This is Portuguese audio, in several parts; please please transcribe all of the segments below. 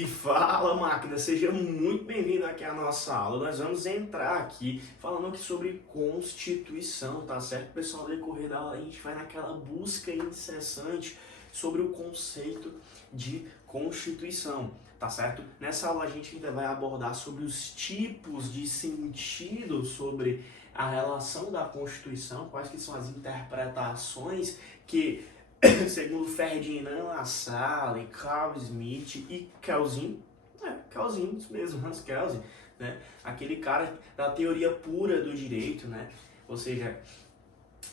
E fala, máquina, seja muito bem-vindo aqui à nossa aula. Nós vamos entrar aqui falando aqui sobre Constituição, tá certo? Pessoal, no decorrer da aula a gente vai naquela busca incessante sobre o conceito de Constituição, tá certo? Nessa aula a gente ainda vai abordar sobre os tipos de sentido sobre a relação da Constituição, quais que são as interpretações que segundo Ferdinand Lassalle, Carl Smith e Kelsen, isso mesmo, Hans Kelsen, né? Aquele cara da teoria pura do direito, né? Ou seja,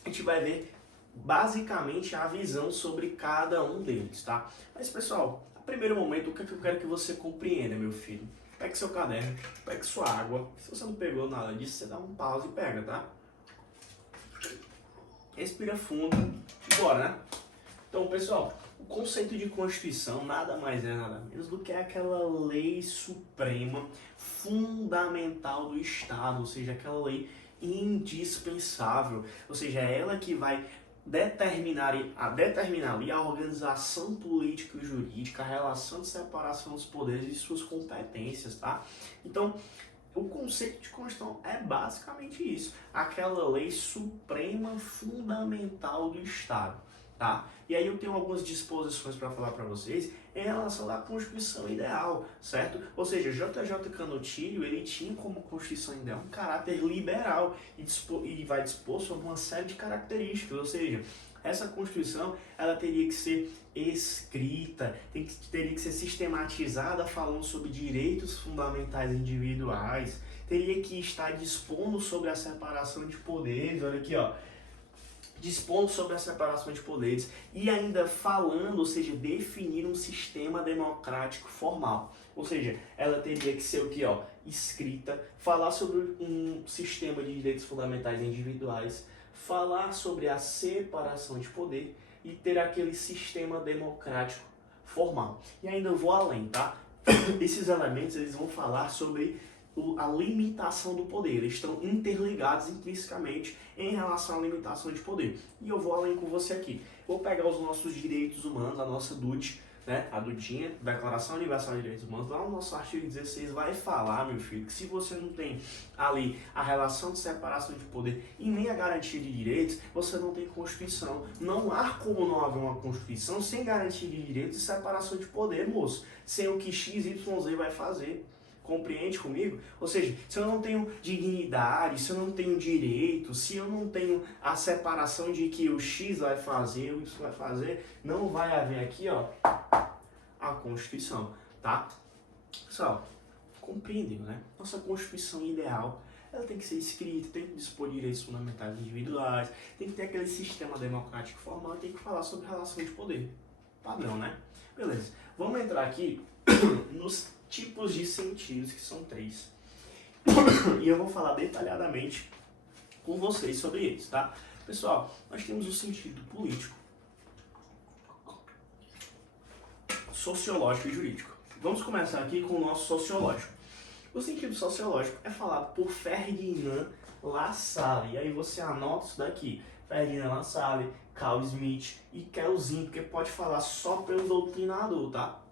a gente vai ver basicamente a visão sobre cada um deles, tá? Mas pessoal, no primeiro momento, o que eu quero que você compreenda, meu filho? Pegue seu caderno, pegue sua água. Se você não pegou nada disso, você dá um pause e pega, tá? Respira fundo e bora, né? Então, pessoal, o conceito de Constituição nada mais é nada menos do que aquela lei suprema, fundamental do Estado, ou seja, aquela lei indispensável, ou seja, é ela que vai determinar ali a organização política e jurídica, a relação de separação dos poderes e suas competências, tá? Então, o conceito de Constituição é basicamente isso, aquela lei suprema, fundamental do Estado. Tá? E aí eu tenho algumas disposições para falar para vocês em relação à Constituição Ideal, certo? Ou seja, J.J. Canutilho, ele tinha como Constituição Ideal um caráter liberal e vai dispor sobre uma série de características, ou seja, essa Constituição ela teria que ser escrita, teria que ser sistematizada falando sobre direitos fundamentais individuais, teria que estar dispondo sobre a separação de poderes, olha aqui, ó, dispondo sobre a separação de poderes e ainda falando, ou seja, definir um sistema democrático formal. Ou seja, ela teria que ser o que, ó, escrita, falar sobre um sistema de direitos fundamentais individuais, falar sobre a separação de poder e ter aquele sistema democrático formal. E ainda vou além, tá? Esses elementos eles vão falar sobre a limitação do poder, eles estão interligados intrinsecamente em relação à limitação de poder. E eu vou além com você aqui. Vou pegar os nossos direitos humanos, a nossa DUT, né, a DUTinha, Declaração Universal de Direitos Humanos, lá no nosso artigo 16 vai falar, meu filho, que se você não tem ali a relação de separação de poder e nem a garantia de direitos, você não tem Constituição. Não há como não haver uma Constituição sem garantia de direitos e separação de poder, moço, sem o que X, Y, Z vai fazer. Compreende comigo? Ou seja, se eu não tenho dignidade, se eu não tenho direito, se eu não tenho a separação de que o X vai fazer, o Y vai fazer, não vai haver aqui, ó, a Constituição, tá? Pessoal, compreendeu, né? Nossa Constituição ideal, ela tem que ser escrita, tem que dispor de direitos fundamentais individuais, tem que ter aquele sistema democrático formal, tem que falar sobre relação de poder. Padrão, né? Beleza. Vamos entrar aqui nos tipos de sentidos, que são 3. E eu vou falar detalhadamente com vocês sobre eles, tá? Pessoal, nós temos o sentido político, sociológico e jurídico. Vamos começar aqui com o nosso sociológico. O sentido sociológico é falado por Ferdinand Lassalle. E aí você anota isso daqui. Ferdinand Lassalle, Carl Smith e Kelsen, porque pode falar só pelo doutrinador, tá?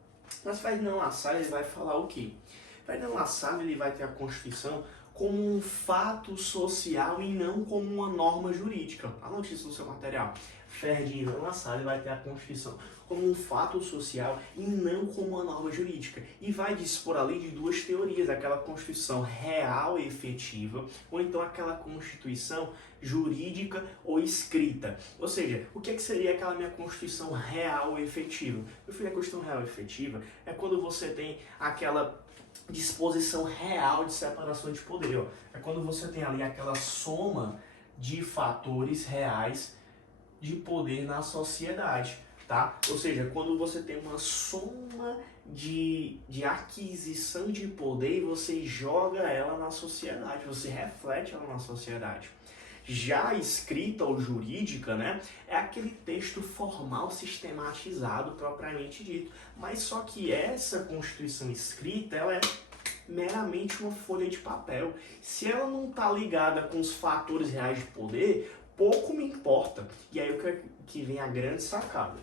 Mas Ferdinand Lassalle ele vai falar o quê? Ferdinand Lassalle ele vai ter a Constituição como um fato social e não como uma norma jurídica. Anote isso no seu material. Ferdinand Lassalle vai ter a Constituição como um fato social e não como uma norma jurídica. E vai dispor ali de duas teorias, aquela Constituição real e efetiva, ou então aquela Constituição jurídica ou escrita. Ou seja, o que seria aquela minha Constituição real e efetiva? Meu filho, a Constituição real e efetiva é quando você tem aquela disposição real de separação de poder. Ó. É quando você tem ali aquela soma de fatores reais de poder na sociedade, tá? Ou seja, quando você tem uma soma de aquisição de poder e você joga ela na sociedade, você reflete ela na sociedade. Já escrita ou jurídica, né, é aquele texto formal sistematizado propriamente dito. Mas só que essa Constituição escrita, ela é meramente uma folha de papel. Se ela não está ligada com os fatores reais de poder, pouco me importa. E aí o que vem a grande sacada.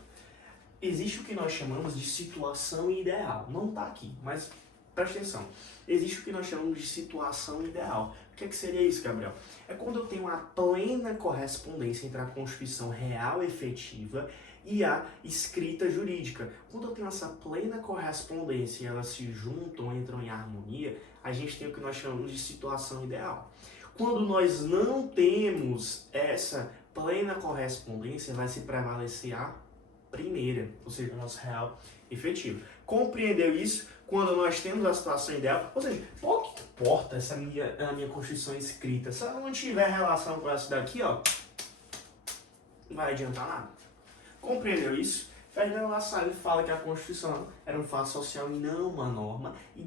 existe o que nós chamamos de situação ideal. Não está aqui, mas presta atenção. Existe o que nós chamamos de situação ideal. O que seria isso, Gabriel? É quando eu tenho uma plena correspondência entre a Constituição real e efetiva e a escrita jurídica. Quando eu tenho essa plena correspondência e elas se juntam, entram em harmonia, a gente tem o que nós chamamos de situação ideal. Quando nós não temos essa plena correspondência, vai se prevalecer a primeira, ou seja, o nosso real efetivo. Compreendeu isso? Quando nós temos a situação ideal, ou seja, pouco importa essa a minha Constituição escrita, se ela não tiver relação com essa daqui, ó, não vai adiantar nada. Compreendeu isso? Ferdinand Lassalle fala que a Constituição era um fato social e não uma norma e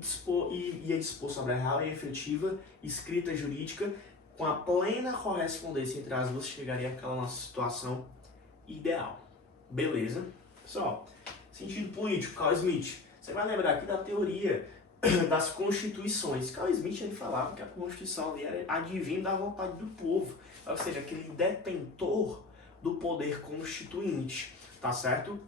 ia dispor sobre a real e efetiva escrita jurídica com a plena correspondência entre as duas, chegaria àquela nossa situação ideal. Beleza? Pessoal, sentido político, Carl Smith. Você vai lembrar aqui da teoria das constituições. Carl Smith ele falava que a Constituição ali era advindo da vontade do povo, ou seja, aquele detentor do poder constituinte, tá certo?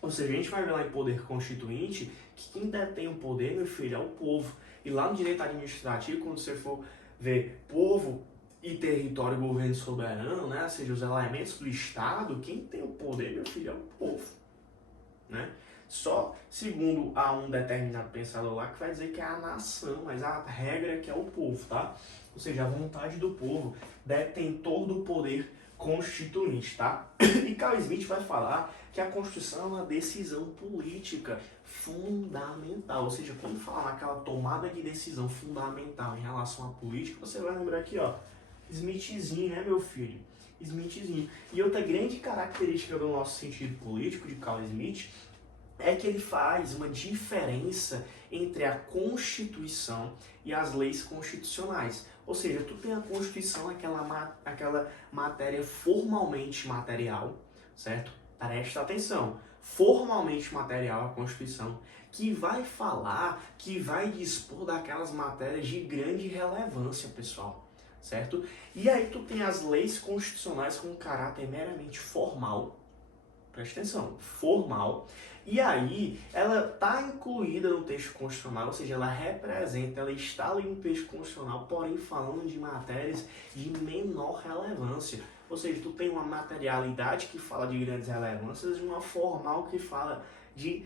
Ou seja, a gente vai ver lá em poder constituinte que quem detém o poder, meu filho, é o povo. E lá no direito administrativo, quando você for ver povo e território e governo soberano, né? Ou seja, os elementos do Estado, quem tem o poder, meu filho, é o povo, né? Só segundo a um determinado pensador lá que vai dizer que é a nação, mas a regra é que é o povo, tá? Ou seja, a vontade do povo, detentor do poder constituinte, tá? E Carl Smith vai falar que a Constituição é uma decisão política fundamental, ou seja, quando fala naquela tomada de decisão fundamental em relação à política, você vai lembrar aqui, ó, Smithzinho, né, meu filho? Smithzinho. E outra grande característica do nosso sentido político de Carl Smith é que ele faz uma diferença entre a Constituição e as leis constitucionais. Ou seja, tu tem a Constituição, aquela matéria formalmente material, certo? Presta atenção. Formalmente material, a Constituição, que vai falar, que vai dispor daquelas matérias de grande relevância, pessoal, certo? E aí tu tem as leis constitucionais com caráter meramente formal, presta atenção, formal, e aí ela está incluída no texto constitucional, ou seja, ela representa, ela está ali no texto constitucional, porém falando de matérias de menor relevância. Ou seja, tu tem uma materialidade que fala de grandes relevâncias e uma formal que fala de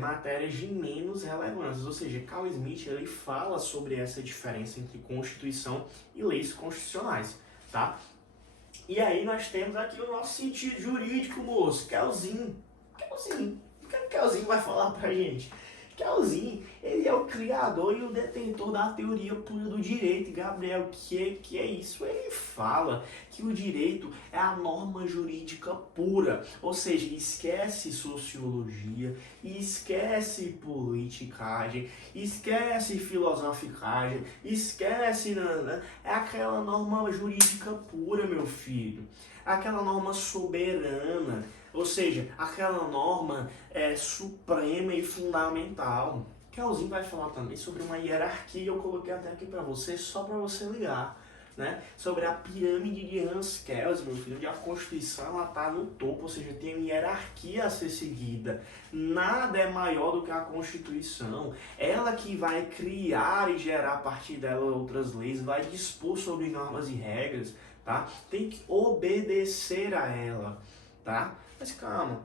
matérias de menos relevância. Ou seja, Carl Smith ele fala sobre essa diferença entre Constituição e leis constitucionais, tá? E aí nós temos aqui o nosso sentido jurídico, moço, Kelzinho. O que o Kelzinho vai falar pra gente? Kelzinho, ele é o criador e o detentor da teoria pura do direito. Gabriel, que é isso? Ele fala que o direito é a norma jurídica pura, ou seja, esquece sociologia, esquece politicagem, esquece filosoficagem, esquece, é aquela norma jurídica pura, meu filho, aquela norma soberana. Ou seja, aquela norma suprema e fundamental. Kelzinho vai falar também sobre uma hierarquia, eu coloquei até aqui para você, só para você ligar, né? Sobre a pirâmide de Hans Kelsen, meu filho, onde a Constituição está no topo, ou seja, tem uma hierarquia a ser seguida. Nada é maior do que a Constituição. Ela que vai criar e gerar a partir dela outras leis, vai dispor sobre normas e regras, tá? Tem que obedecer a ela, tá? Mas calma,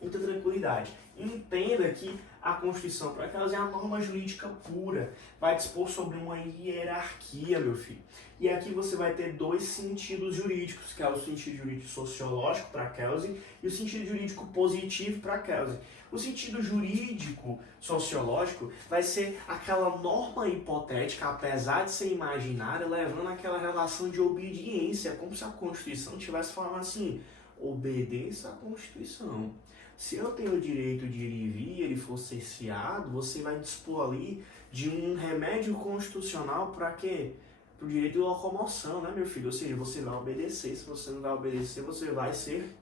muita tranquilidade. Entenda que a Constituição, para aquelas, é a norma jurídica pura. Vai dispor sobre uma hierarquia, meu filho. E aqui você vai ter dois sentidos jurídicos, que é o sentido jurídico sociológico para Kelsen e o sentido jurídico positivo para Kelsen. O sentido jurídico sociológico vai ser aquela norma hipotética, apesar de ser imaginária, levando àquela relação de obediência, como se a Constituição estivesse falando assim: obedeça à Constituição. Se eu tenho o direito de ir e vir, ele for cerceado, você vai dispor ali de um remédio constitucional para quê? Para o direito de locomoção, né, meu filho? Ou seja, você vai obedecer. Se você não vai obedecer, você vai ser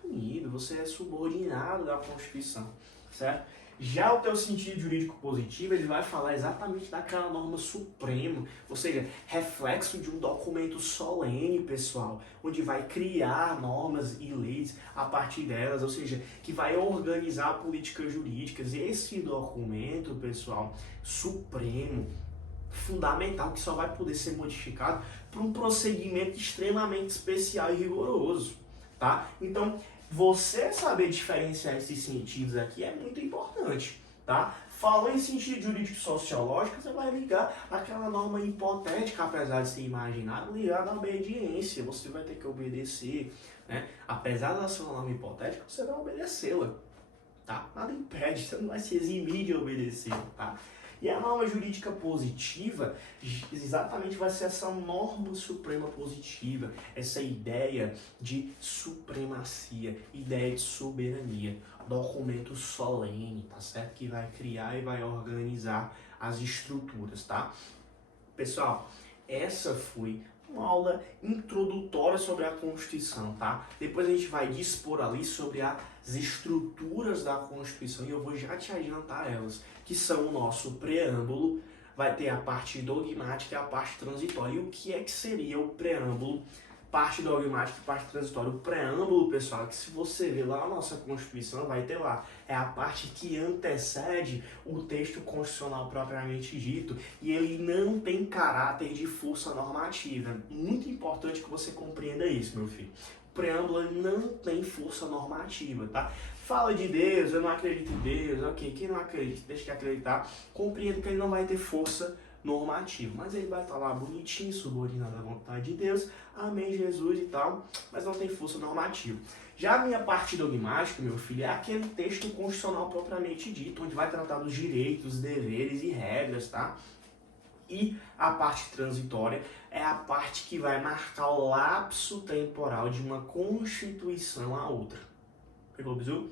punido. Você é subordinado da Constituição, certo? Já o teu sentido jurídico positivo, ele vai falar exatamente daquela norma suprema, ou seja, reflexo de um documento solene, pessoal, onde vai criar normas e leis a partir delas, ou seja, que vai organizar políticas jurídicas. E esse documento, pessoal, supremo, fundamental, que só vai poder ser modificado por um procedimento extremamente especial e rigoroso, tá? Então, você saber diferenciar esses sentidos aqui é muito importante, tá? Falou em sentido jurídico sociológico, você vai ligar aquela norma hipotética, apesar de ser imaginária, ligada à obediência. Você vai ter que obedecer, né? Apesar da sua norma hipotética, você vai obedecê-la, tá? Nada impede, você não vai se eximir de obedecer, tá? E a norma jurídica positiva exatamente vai ser essa norma suprema positiva, essa ideia de supremacia, ideia de soberania, documento solene, tá certo? Que vai criar e vai organizar as estruturas, tá? Pessoal, essa foi uma aula introdutória sobre a Constituição, tá? Depois a gente vai dispor ali sobre as estruturas da Constituição e eu vou já te adiantar elas, que são o nosso preâmbulo, vai ter a parte dogmática e a parte transitória. E o que é que seria o preâmbulo, parte dogmática e parte transitória? O preâmbulo, pessoal, é que se você ver lá na nossa Constituição, vai ter lá, é a parte que antecede o texto constitucional propriamente dito, e ele não tem caráter de força normativa. Muito importante que você compreenda isso, meu filho. O preâmbulo ele não tem força normativa, tá? Fala de Deus, eu não acredito em Deus, ok, quem não acredita, deixa de acreditar, compreendo que ele não vai ter força normativa, mas ele vai estar lá bonitinho, subordinado à vontade de Deus, amém, Jesus e tal, mas não tem força normativa. Já a minha parte dogmática, meu filho, é aquele texto constitucional propriamente dito, onde vai tratar dos direitos, deveres e regras, tá? E a parte transitória é a parte que vai marcar o lapso temporal de uma Constituição a outra. Pegou o bizu?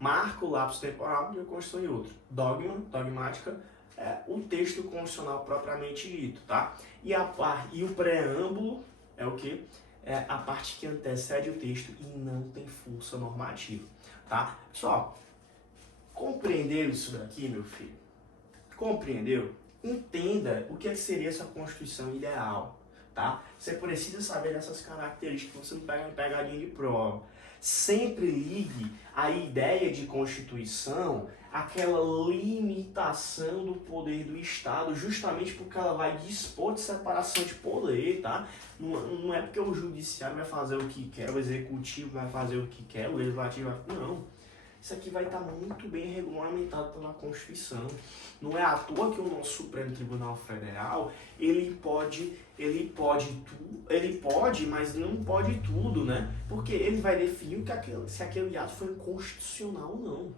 Marca o lapso temporal de uma Constituição e outra. Dogmática, é o texto constitucional propriamente dito, tá? E o preâmbulo é o quê? É a parte que antecede o texto e não tem força normativa, tá? Pessoal, compreendeu isso daqui, meu filho? Compreendeu? Entenda o que seria essa Constituição ideal, tá? Você precisa saber dessas características, você não pega em pegadinha de prova. Sempre ligue a ideia de Constituição àquela limitação do poder do Estado, justamente porque ela vai dispor de separação de poder, tá? Não é porque o judiciário vai fazer o que quer, o executivo vai fazer o que quer, o legislativo vai... Não. Isso aqui vai estar muito bem regulamentado pela Constituição. Não é à toa que o nosso Supremo Tribunal Federal, ele pode, mas não pode tudo, né? Porque ele vai definir se aquele ato foi inconstitucional ou não,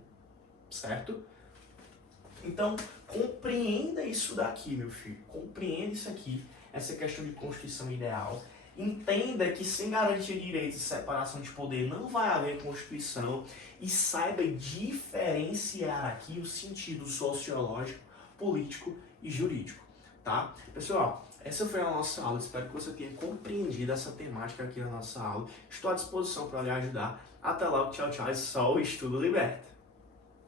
certo? Então, compreenda isso daqui, meu filho. Compreenda isso aqui, essa questão de Constituição ideal. Entenda que sem garantia de direitos e separação de poder não vai haver Constituição e saiba diferenciar aqui o sentido sociológico, político e jurídico, tá? Pessoal, essa foi a nossa aula, espero que você tenha compreendido essa temática aqui na nossa aula. Estou à disposição para lhe ajudar. Até logo, tchau, tchau, é só o Estudo Liberta.